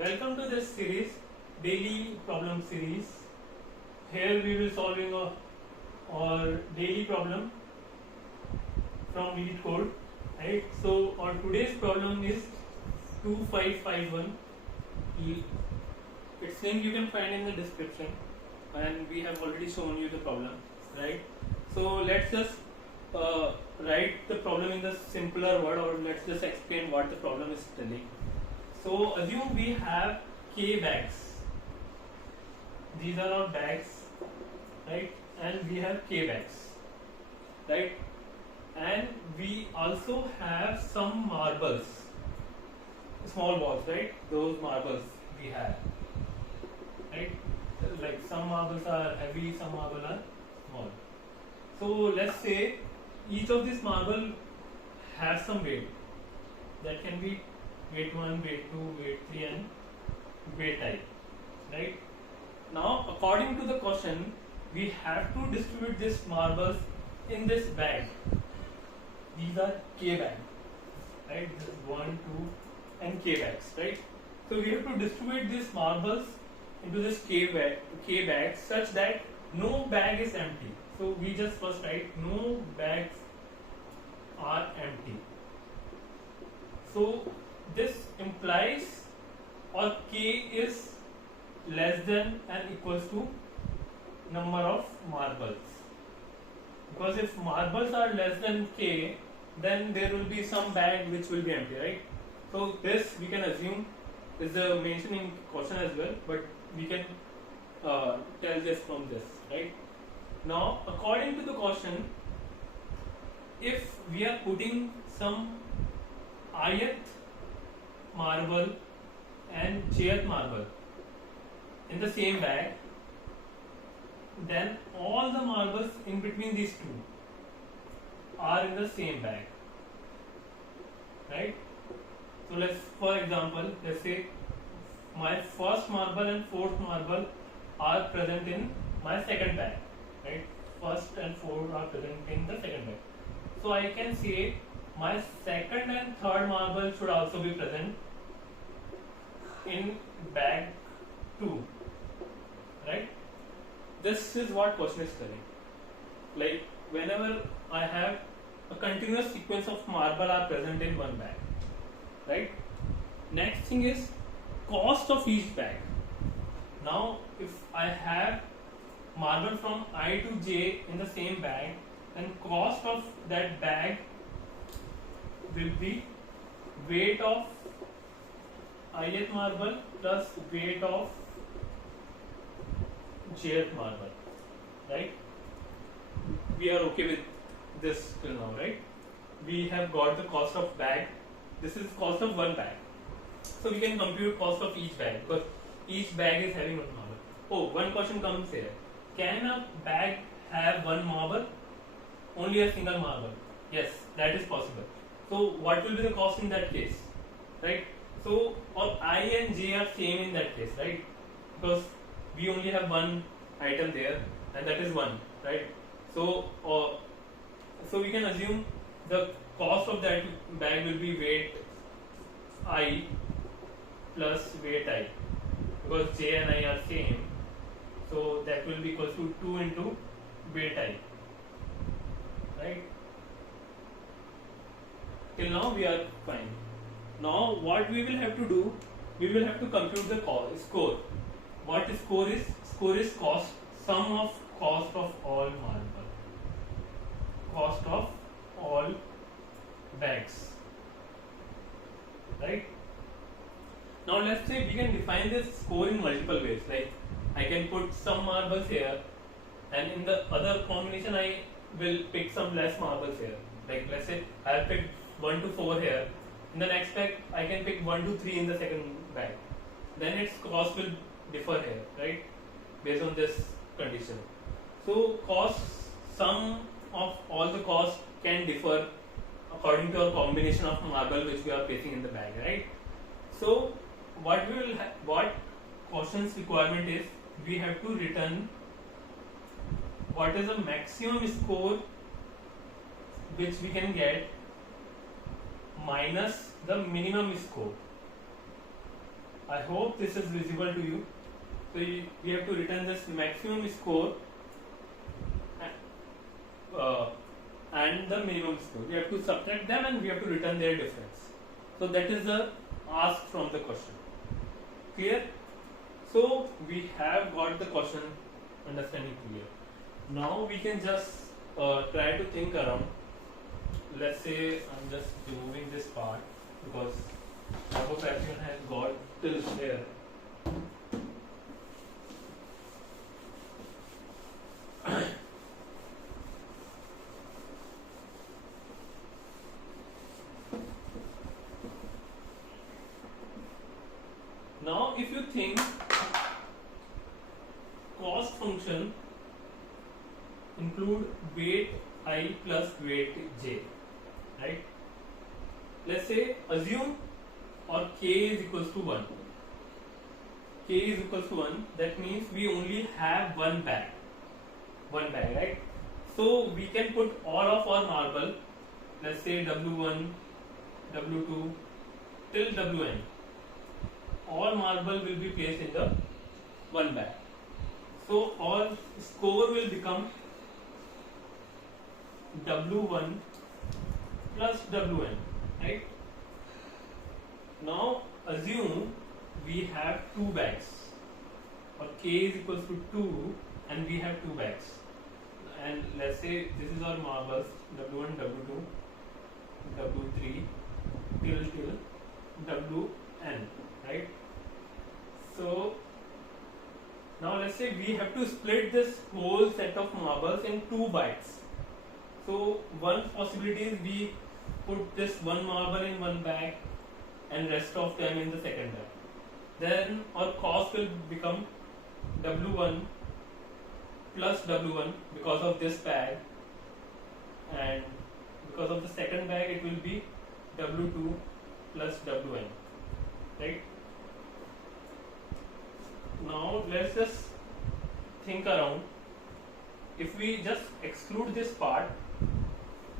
Welcome to this series, daily problem series. Here we will solving our daily problem from lead code, right? So our today's problem is 2551. Its link you can find in the description, and we have already shown you the problem, right? So let's just write the problem in the simpler word, or let's just explain what the problem is telling. So assume we have K bags. These are our bags, right? And we have K bags, right? And we also have some marbles, small balls, right? Those marbles we have, right? Like some marbles are heavy, some marbles are small. So let's say each of these marble has some weight. That can be weight 1, weight 2, weight 3 and weight I, right? Now according to the question, we have to distribute these marbles in this bag. These are K bags, right? This is 1, 2 and K bags, right? So we have to distribute these marbles into this K bag such that no bag is empty. So we just first write no bags are empty. So this implies or K is less than and equals to number of marbles, because if marbles are less than K, then there will be some bag which will be empty, right? So this we can assume is the mentioning question as well, but we can tell this from this, right? Now according to the question, if we are putting some ith marble and jth marble in the same bag, then all the marbles in between these two are in the same bag, right? So for example, let's say my first marble and fourth marble are present in my second bag, right? First and fourth are present in the second bag. So I can say my second and third marble should also be present in bag 2, right? This is what question is telling. Like whenever I have a continuous sequence of marble are present in one bag, right? Next thing is cost of each bag. Now if I have marble from I to J in the same bag, then cost of that bag will be weight of ith marble plus weight of jth marble, right? We are okay with this till now, right? We have got the cost of bag. This is cost of one bag, so we can compute cost of each bag because each bag is having one marble. Oh, one question comes here: can a bag have one marble? Only a single marble? Yes, that is possible. So what will be the cost in that case, right? So or I and J are same in that case, right? Because we only have one item there, and that is 1, right? So so we can assume the cost of that bag will be weight I plus weight I, because J and I are same. So that will be equal to 2 into weight I, right? Till now we are fine. Now what we will have to do, we will have to compute the score. What score is? Score is cost, sum of cost of all marble, cost of all bags, right? Now let's say we can define this score in multiple ways. Like I can put some marbles here, and in the other combination I will pick some less marbles here. Like let's say I'll pick 1 to 4 here. In the next bag I can pick 1 to 3 in the second bag. Then its cost will differ here, right? Based on this condition. So cost, sum of all the costs can differ according to a combination of marble which we are placing in the bag, right? So what we will what question's requirement is, we have to return what is the maximum score which we can get minus the minimum score I hope this is visible to you. So we have to return this maximum score and the minimum score. We have to subtract them and we have to return their difference. So that is the ask from the question. Clear? So we have got the question understanding clear. Now we can just try to think around. Let's say I'm just removing this part because auto fraction has got till here. Now if you think cost function include weight I plus weight j, right? Let's say assume or k is equals to 1. K is equals to 1, that means we only have one bag, right? So we can put all of our marble, let's say W1, W2 till Wn. All marble will be placed in the one bag. So our score will become W1 plus Wn, right? Now assume we have two bags, or k is equals to 2 and we have two bags, and let's say this is our marbles W1, W2, W3 till Wn, right? So now let's say we have to split this whole set of marbles in two bites. So one possibility is we put this one marble in one bag and rest of them in the second bag. Then our cost will become W1 plus W1 because of this bag, and because of the second bag it will be W2 plus Wn, right? Now let's just think around. If we just exclude this part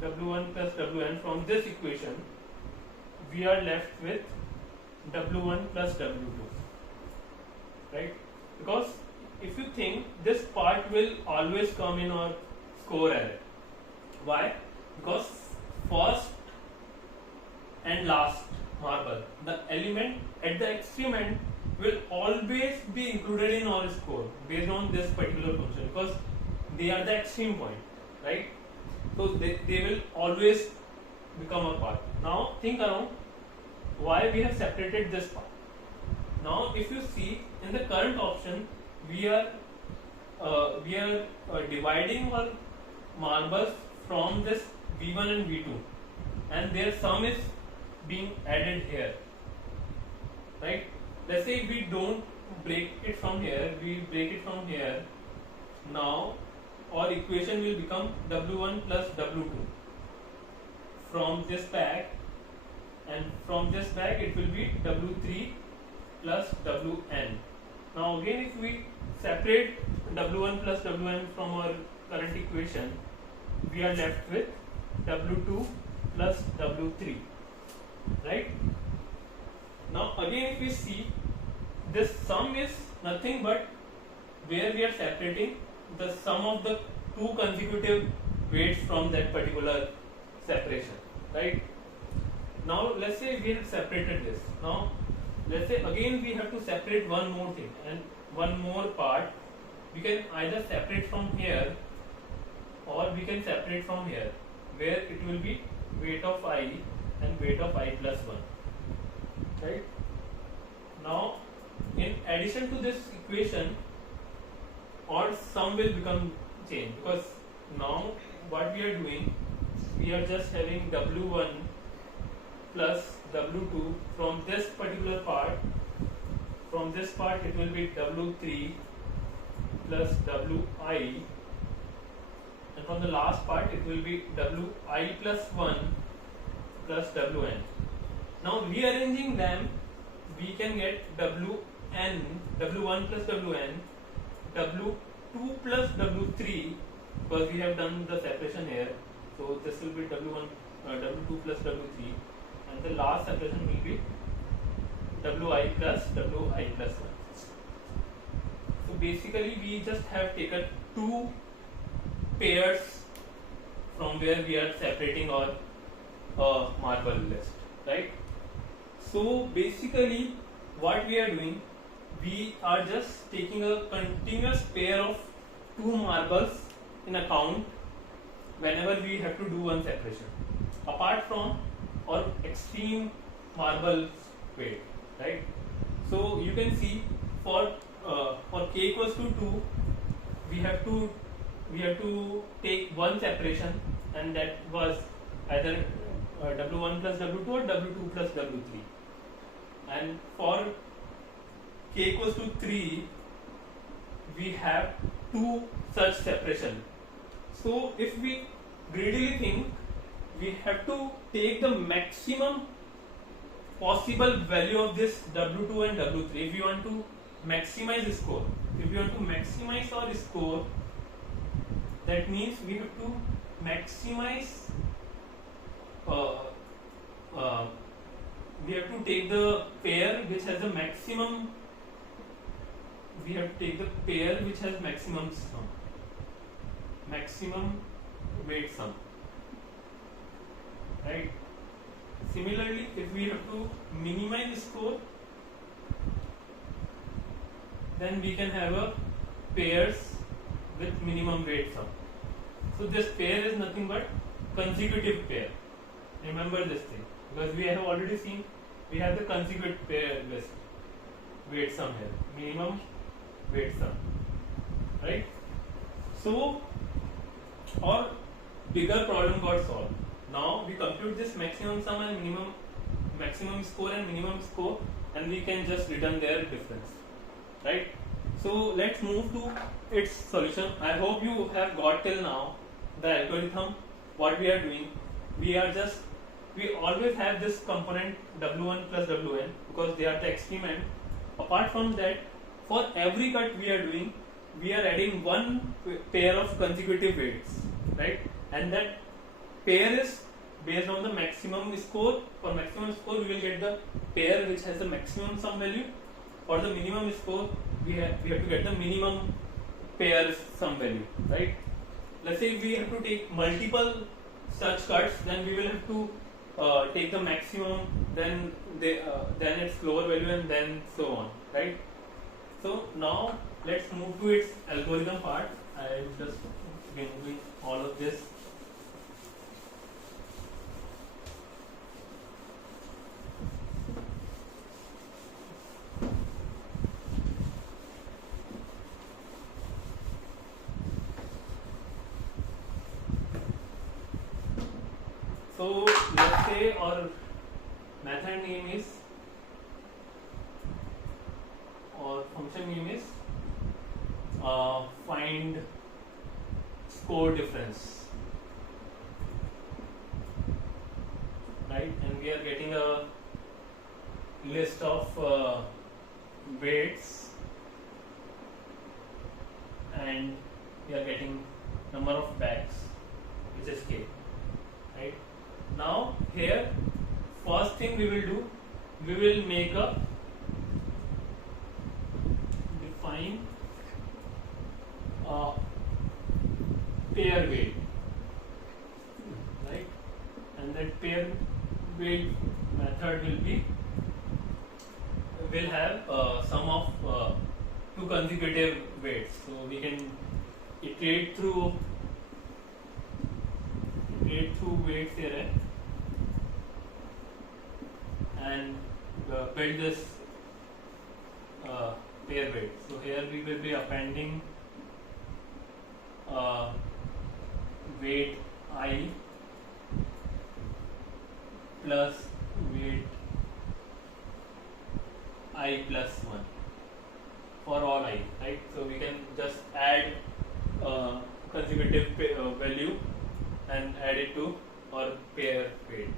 W1 plus Wn from this equation, we are left with W1 plus W2, right? Because if you think, this part will always come in our score array. Why? Because first and last marble, the element at the extreme end will always be included in our score based on this particular function, because they are the extreme point, right? So they will always become a part. Now think around why we have separated this part. Now if you see in the current option, we are dividing our marbles from this V1 and V2, and their sum is being added here, right? Let's say we don't break it from here, we break it from here. Now our equation will become W1 plus W2 from this bag, and from this bag it will be W3 plus Wn. Now again, if we separate W1 plus Wn from our current equation, we are left with W2 plus W3, right? Now again, if we see, this sum is nothing but where we are separating the sum of the two consecutive weights from that particular separation, right? Now let's say we have separated this. Now let's say again we have to separate one more thing and one more part. We can either separate from here or we can separate from here, where it will be weight of I and weight of I plus 1, right? Now in addition to this equation, our sum will become changed, because now what we are doing, we are just having W1 plus W2 from this particular part. From this part it will be W3 plus Wi, and from the last part it will be Wi plus 1 plus Wn. Now rearranging them, we can get W1 plus Wn, W2 plus W3, because we have done the separation here. So this will be W2 plus W3, and the last separation will be wi plus 1. So basically we just have taken two pairs from where we are separating our marble list, right? So basically what we are doing, we are just taking a continuous pair of two marbles in account whenever we have to do one separation, apart from our extreme marble weight, right? So you can see for k equals to 2, we have to take one separation, and that was either W1 plus W2 or W2 plus W3. And for k equals to 3, we have two such separation. So if we greedily think, we have to take the maximum possible value of this W2 and W3 if we want to maximize the score. If we want to maximize our score, that means we have to maximize we have to take the pair which has the maximum, we have to take the pair which has maximum sum, maximum weight sum, right? Similarly, if we have to minimize the score, then we can have a pairs with minimum weight sum. So this pair is nothing but consecutive pair. Remember this thing, because we have already seen we have the consecutive pair list weight sum here, minimum weight sum, right? So our bigger problem got solved. Now we compute this maximum sum and maximum score and minimum score, and we can just return their difference, right? So let's move to its solution. I hope you have got till now the algorithm. What we are doing, we always have this component W1 plus Wn because they are the extreme end. Apart from that, for every cut we are doing, we are adding one pair of consecutive weights, right? And that pair is based on the maximum score. For maximum score, we will get the pair which has the maximum sum value. For the minimum score, we have to get the minimum pair sum value, right? Let's say we have to take multiple such cuts, then we will have to take the maximum, then its lower value, and then so on, right? So now let's move to its algorithm part. I will just begin with all of this. So let's say our method name is, or function name is find score difference, right? And we are getting a list of weights, and we are getting number of bags, which is k, right? Now here, first thing we will do, we will make a define pair weight, right? And that pair weight method will have sum of two consecutive weights. So we can iterate through weights here and build this pair weight. So here we will be appending weight I plus weight I plus 1 for all I, right? So we can just add consecutive value and add it to our pair weight,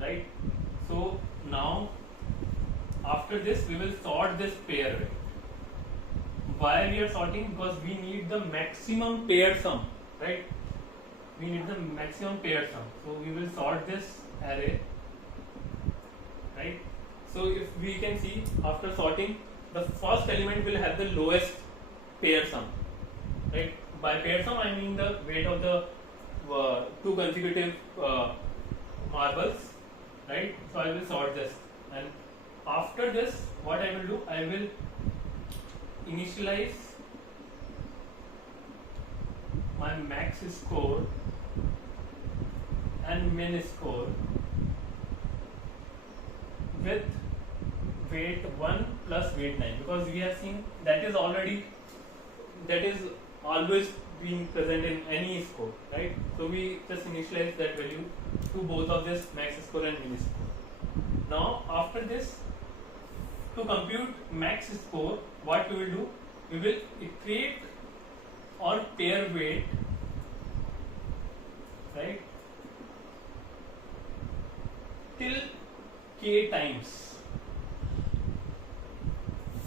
right? So now after this we will sort this pair weight. Why we are sorting? Because we need the maximum pair sum, right? We need the maximum pair sum. So we will sort this array, right? So if we can see, after sorting, the first element will have the lowest pair sum, right? By pair sum I mean the weight of the two consecutive marbles, right? So I will sort this, and after this what I will do, I will initialize my max score and min score with weight 1 plus weight 9, because we have seen that is always being present in any score, right? So we just initialize that value to both of this max score and min score. Now after this, to compute max score, what we will do, we will iterate or pair weight, right, till k times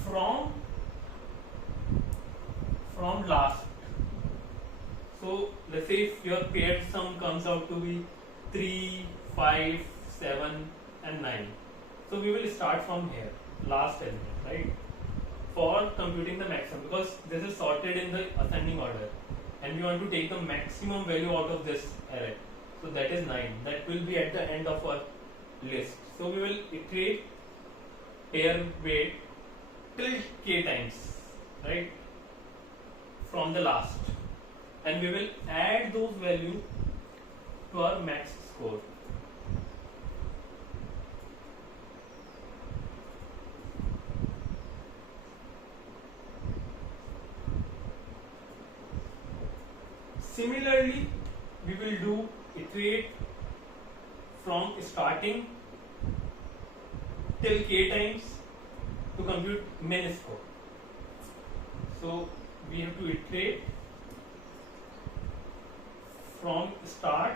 from last. So let's say if your paired sum comes out to be 3, 5, 7 and 9. So we will start from here, last element, right, for computing the maximum, because this is sorted in the ascending order and we want to take the maximum value out of this array. So that is 9. That will be at the end of our list. So we will iterate pair weight till k times, right, from the last, and we will add those values to our max score. Similarly, we will do iterate from starting till k times to compute min score. So we have to iterate from start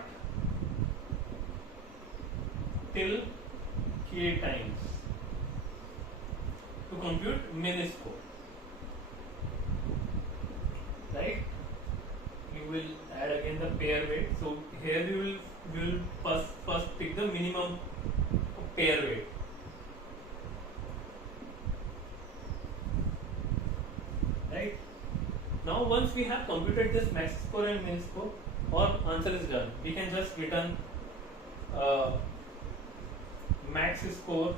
till k times to compute min score, right? We will add again the pair weight. So here we will first pick the minimum pair weight. Right? Now once we have computed this max score and min score, our answer is done. We can just return max score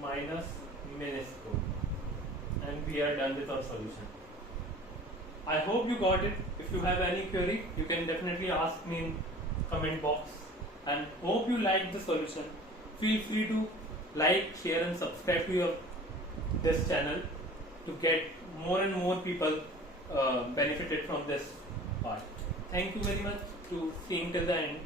minus min score, and we are done with our solution. I hope you got it. If you have any query, you can definitely ask me in comment box, and hope you liked the solution. Feel free to like, share and subscribe to this channel to get more and more people benefited from this part. Thank you very much to seeing till the end.